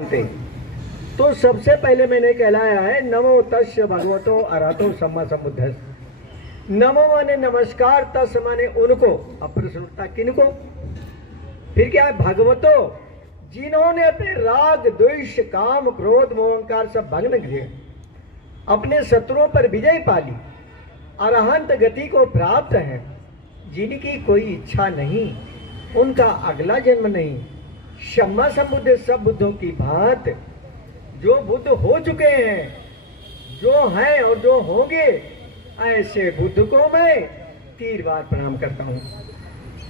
तो सबसे पहले मैंने कहलाया है नमो तस्य भगवतो अरहतो सम्मा सम्बुद्धस्स। नमो माने नमस्कार, तस् माने उनको, अप्रसन्नता किनको, फिर क्या है भगवतो, जिन्होंने अपने राग द्वेष काम क्रोध मोहंकार सब भंग किए, अपने शत्रुओं पर विजय पाली, अरहंत गति को प्राप्त है, जिनकी कोई इच्छा नहीं, उनका अगला जन्म नहीं, सम्मा सम्बुद्ध सब बुद्धों की बात, जो बुद्ध हो चुके हैं, जो हैं और जो होंगे, ऐसे बुद्ध को मैं 3 बार प्रणाम करता हूं।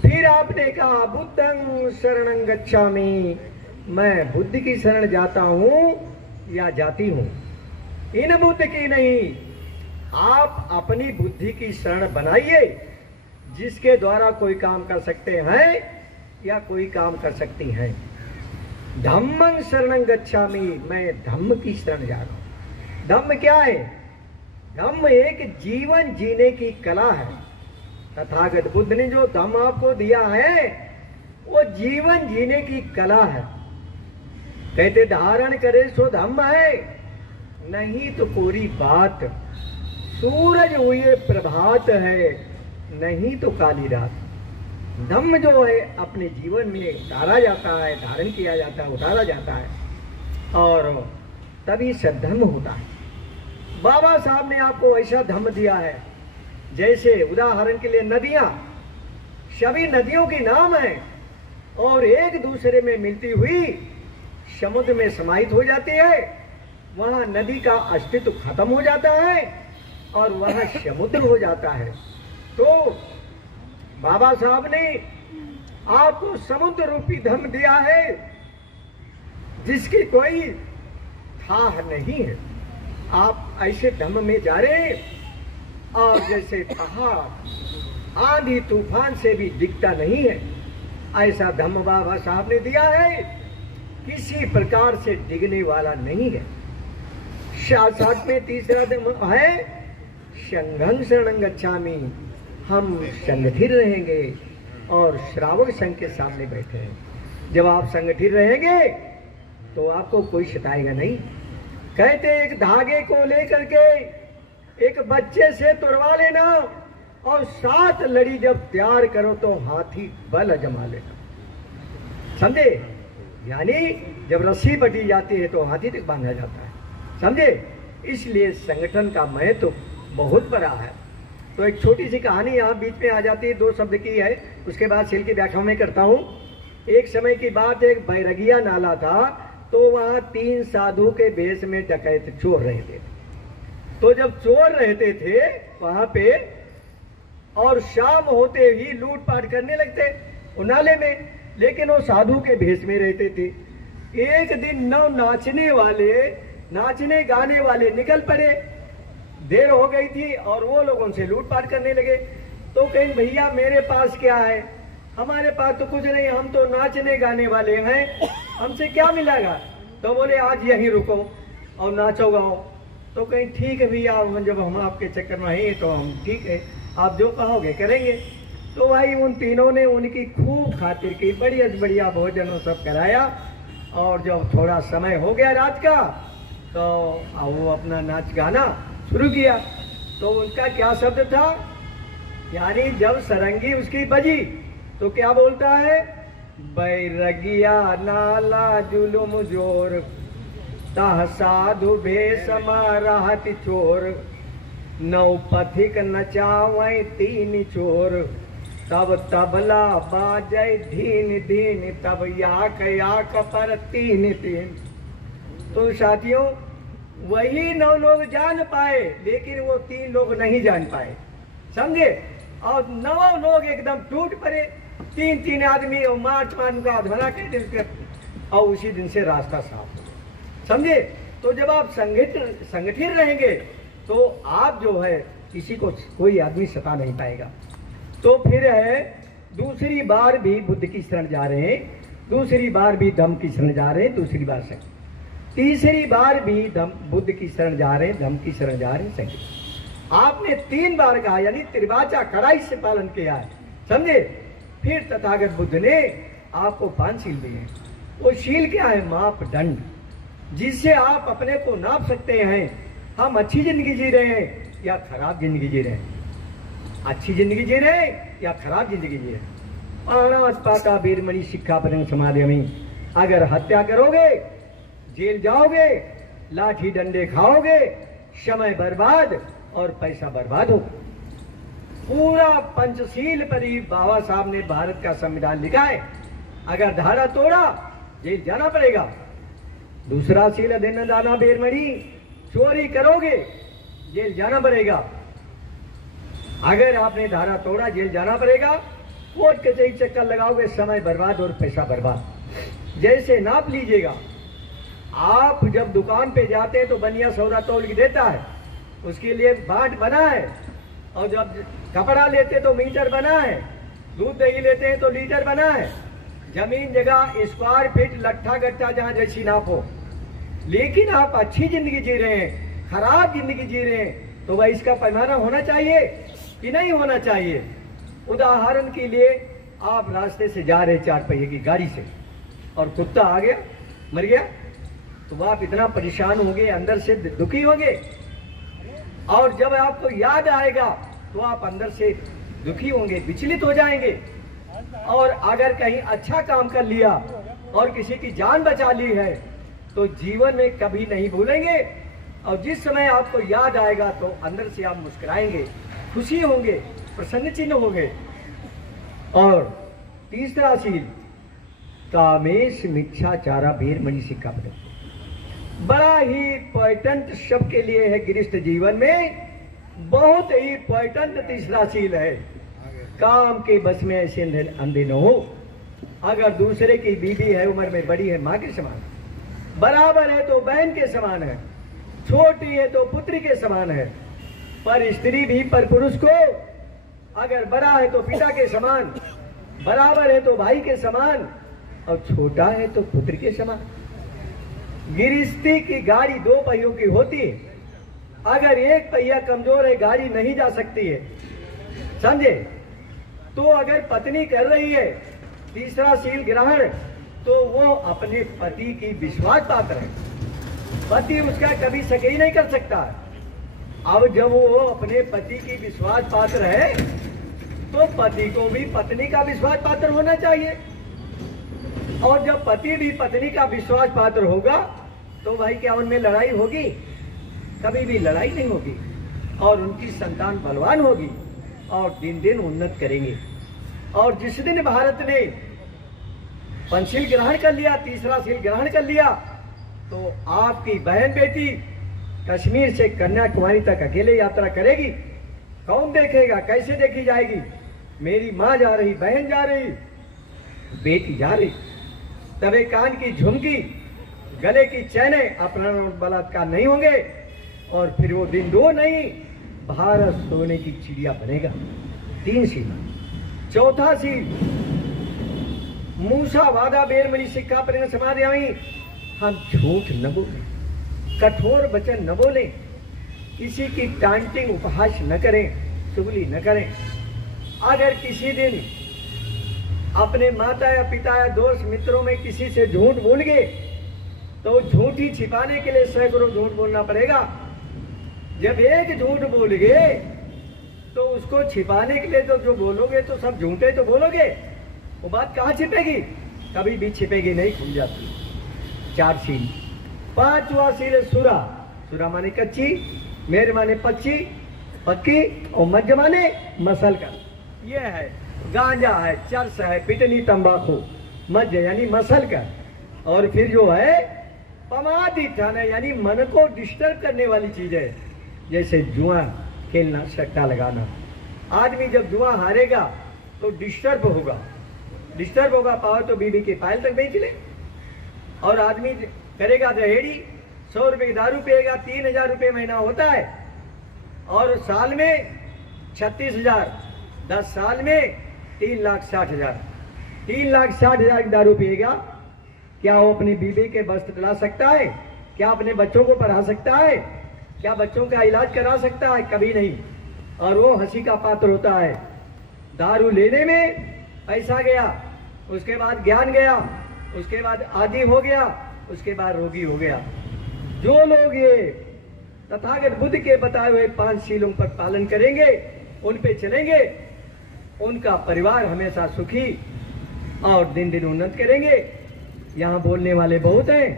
फिर आपने कहा बुद्धं शरणं गच्छामि, मैं बुद्ध की शरण जाता हूं या जाती हूं, इन बुद्ध की नहीं, आप अपनी बुद्धि की शरण बनाइए, जिसके द्वारा कोई काम कर सकते हैं या कोई काम कर सकती हैं। धम्मं शरणं गच्छामि, मैं धम्म की शरण जा रहा हूं। धम्म क्या है? धम्म एक जीवन जीने की कला है। तथागत बुद्ध ने जो धम्म आपको दिया है वो जीवन जीने की कला है। कहते धारण करे सो धम्म है, नहीं तो कोरी बात, सूरज हुए प्रभात है, नहीं तो काली रात। धम्म जो है अपने जीवन में उतारा जाता है, धारण किया जाता है, उतारा जाता है, और तभी सद्धम्म होता है। बाबा साहब ने आपको ऐसा धम्म दिया है, जैसे उदाहरण के लिए नदियां, सभी नदियों के नाम है और एक दूसरे में मिलती हुई समुद्र में समाहित हो जाती है, वहां नदी का अस्तित्व खत्म हो जाता है और वह समुद्र हो जाता है। तो बाबा साहब ने आपको समुद्र रूपी धम्म दिया है, जिसकी कोई थाह नहीं है। आप ऐसे धम्म में जा रहे और जैसे पहाड़ आंधी तूफान से भी दिखता नहीं है, ऐसा धम्म बाबा साहब ने दिया है, किसी प्रकार से डिगने वाला नहीं है। साथ में तीसरा धम्म है संघं शरणं गच्छामि, हम संगठित रहेंगे और श्रावक संघ के सामने बैठे हैं। जब आप संगठित रहेंगे तो आपको कोई सताएगा नहीं। कहते एक धागे को लेकर के एक बच्चे से तुड़वा लेना और 7 लड़ी जब तैयार करो तो हाथी बल जमा लेना, समझे? यानी जब रस्सी बटी जाती है तो हाथी तक बांधा जाता है, समझे? इसलिए संगठन का महत्व तो बहुत बड़ा है। तो एक छोटी सी कहानी यहाँ बीच में आ जाती है, 2 शब्द की है, उसके बाद सेल की व्याख्या में करता हूँ। एक समय की बात, एक बैरगिया नाला था, तो वहाँ 3 साधु के भेष में डकैत चोर रहते थे। तो जब चोर रहते थे वहां पे और शाम होते ही लूटपाट करने लगते वो नाले में, लेकिन वो साधु के भेष में रहते थे। एक दिन नाचने गाने वाले निकल पड़े, देर हो गई थी और वो लोग उनसे लूटपाट करने लगे। तो कहीं भैया मेरे पास क्या है? हमारे पास तो कुछ नहीं, हम तो नाचने गाने वाले हैं, हमसे क्या मिलेगा? तो बोले आज यहीं रुको और नाचो गाओ। तो कहीं ठीक है भैया, जब हम आपके चक्कर में हैं तो हम ठीक है, आप जो कहोगे करेंगे। तो भाई उन तीनों ने उनकी खूब खातिर की, बढ़िया बढ़िया भोजन सब कराया, और जब थोड़ा समय हो गया रात का तो वो अपना नाच गाना शुरू किया। तो उनका क्या शब्द था? यानी जब सरंगी उसकी बजी तो क्या बोलता है? बैरगिया नाला जुलुम जोर, ताह साधु भेष मारहत चोर, 9 पथिक नचावै 3 चोर, तब तबला बाजै धीन धीन, तब याक याक पर 3 3। तो साथियों वही 9 लोग जान पाए, लेकिन वो 3 लोग नहीं जान पाए, समझे? और 9 लोग एकदम टूट पड़े, 3 आदमी और मार्च मान का ध्वना कहते, और उसी दिन से रास्ता साफ हो, समझे? तो जब आप संगठित रहेंगे तो आप जो है किसी को कोई आदमी सता नहीं पाएगा। तो फिर है दूसरी बार भी बुद्ध की शरण जा रहे हैं, दूसरी बार भी धम्म की शरण जा रहे हैं, दूसरी बार से तीसरी बार भी बुद्ध की शरण जा रहे हैं, धम्म की शरण जा रहे हैं, संगठित। आपने 3 बार कहा, यानी त्रिवाचा कड़ाई से पालन किया है, समझे? फिर तथागत बुद्ध ने आपको 5 शील दिए। वो शील क्या है? मापदंड। जिससे आप अपने को नाप सकते हैं हम अच्छी जिंदगी जी रहे हैं या खराब जिंदगी जी रहे हैं, अच्छी जिंदगी जी रहे हैं या खराब जिंदगी जी रहे हैं। पाता वीरमणि सिक्खापदं समादयामि। अगर हत्या करोगे जेल जाओगे, लाठी डंडे खाओगे, समय बर्बाद और पैसा बर्बाद हो। पूरा पंचशील पर ही बाबा साहब ने भारत का संविधान लिखा है। अगर धारा तोड़ा जेल जाना पड़ेगा। दूसरा शील अधीन दाना वीरमणि, चोरी करोगे जेल जाना पड़ेगा। अगर आपने धारा तोड़ा जेल जाना पड़ेगा। कोर्ट कचहरी चक्कर लगाओगे, समय बर्बाद और पैसा बर्बाद। जैसे नाप लीजिएगा, आप जब दुकान पे जाते हैं तो बनिया सौदा तौल के देता है, उसके लिए बाट बना है। और जब कपड़ा लेते तो मीटर बना है, दूध दही लेते हैं तो लीटर बना है। जमीन जगह स्क्वायर फीट लट्ठा गट्ठा जहां जैसी नाप हो। लेकिन आप अच्छी जिंदगी जी रहे हैं, खराब जिंदगी जी रहे हैं, तो वह इसका पैमाना होना चाहिए कि नहीं होना चाहिए। उदाहरण के लिए आप रास्ते से जा रहे 4 पहिए की गाड़ी से और कुत्ता आ गया, मर गया, तो आप इतना परेशान होंगे, अंदर से दुखी होंगे। और जब आपको याद आएगा तो आप अंदर से दुखी होंगे, विचलित हो जाएंगे। और अगर कहीं अच्छा काम कर लिया और किसी की जान बचा ली है तो जीवन में कभी नहीं भूलेंगे। और जिस समय आपको याद आएगा तो अंदर से आप मुस्कुराएंगे, खुशी होंगे, प्रसन्न चिन्ह होंगे। और तीसरा शील कामेश मिच्छाचारा वीरमणि सिक्खापदं। बड़ा ही इम्पोर्टेंट सबके लिए है गृहस्थ जीवन में, बहुत ही इम्पोर्टेंट तीसरा शील है। काम के बस में ऐसे अंधे न हो। अगर दूसरे की बीवी है, उम्र में बड़ी है, माँ के समान, बराबर है तो बहन के समान है, छोटी है तो पुत्री के समान है। पर स्त्री भी पर पुरुष को अगर बड़ा है तो पिता के समान, बराबर है तो भाई के समान, और छोटा है तो पुत्र के समान। गृहस्थी की गाड़ी 2 पहियों की होती है। अगर एक पहिया कमजोर है, गाड़ी नहीं जा सकती है, समझे। तो अगर पत्नी कर रही है तीसरा शील ग्रहण, तो वो अपने पति की विश्वास पात्र है। पति उसका कभी सके ही नहीं कर सकता। अब जब वो अपने पति की विश्वास पात्र है तो पति को भी पत्नी का विश्वास पात्र होना चाहिए। और जब पति भी पत्नी का विश्वास पात्र होगा तो भाई क्या उनमें लड़ाई होगी? कभी भी लड़ाई नहीं होगी। और उनकी संतान बलवान होगी और दिन दिन उन्नत करेंगे। और जिस दिन भारत ने पंचशील ग्रहण कर लिया, तीसरा शील ग्रहण कर लिया, तो आपकी बहन बेटी कश्मीर से कन्याकुमारी तक अकेले यात्रा करेगी। कौन देखेगा? कैसे देखी जाएगी? मेरी माँ जा रही, बहन जा रही, बेटी जा रही। तबे कान की झुमकी, गले की चैने अपहरण और बलात्कार नहीं होंगे। और फिर वो दिन 2 नहीं, भारत सोने की चिड़िया बनेगा। 3 शील। चौथा शील मूसा वादा वीरमणि सिक्खापदं समादयामि। हम झूठ न बोलें, कठोर वचन न बोलें, किसी की टांटिंग उपहास न करें, चुगली न करें। अगर किसी दिन अपने माता या पिता या दोस्त मित्रों में किसी से झूठ बोल गए तो झूठ ही छिपाने के लिए सैकड़ों झूठ बोलना पड़ेगा। जब एक झूठ बोल गए तो उसको छिपाने के लिए तो जो बोलोगे तो सब झूठे तो बोलोगे, वो बात कहाँ छिपेगी? कभी भी छिपेगी नहीं, खुल जाती। 4 शील। 5वां शील है सुरा। सुरा माने कच्ची, मेर माने पच्ची, पक्की, और मध्य माने मसल का। ये है गांजा है, चरस है, पिटनी, तंबाकू, मध्य यानी मसल का। और फिर जो है पमादी ठाना यानी मन को डिस्टर्ब करने वाली चीज है, जैसे जुआ खेलना, सट्टा लगाना। आदमी जब जुआ हारेगा तो डिस्टर्ब होगा, पाओ तो बीबी के पायल तक बेच ले। और आदमी करेगा दहेड़ी, 100 रुपए की दारू पिएगा, 3000 रुपये महीना होता है। और साल में 36,000, 10 साल में 3,60,000। 3,60,000 की दारू पिएगा, क्या वो अपनी बीबी के वस्त्र दिला सकता है? क्या अपने बच्चों को पढ़ा सकता है? क्या बच्चों का इलाज करा सकता है? कभी नहीं। और वो हंसी का पात्र होता है। दारू लेने में पैसा गया, उसके बाद ज्ञान गया, उसके बाद आदि हो गया, उसके बाद रोगी हो गया। जो लोग ये तथागत बुद्ध के बताए हुए 5 शीलों पर पालन करेंगे, उन पे चलेंगे, उनका परिवार हमेशा सुखी और दिन दिन उन्नत करेंगे। यहाँ बोलने वाले बहुत हैं,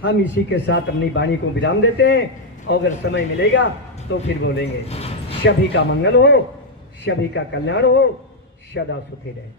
हम इसी के साथ अपनी वाणी को विराम देते हैं। अगर समय मिलेगा तो फिर बोलेंगे। सभी का मंगल हो, सभी का कल्याण हो, सदा सुखी रहे।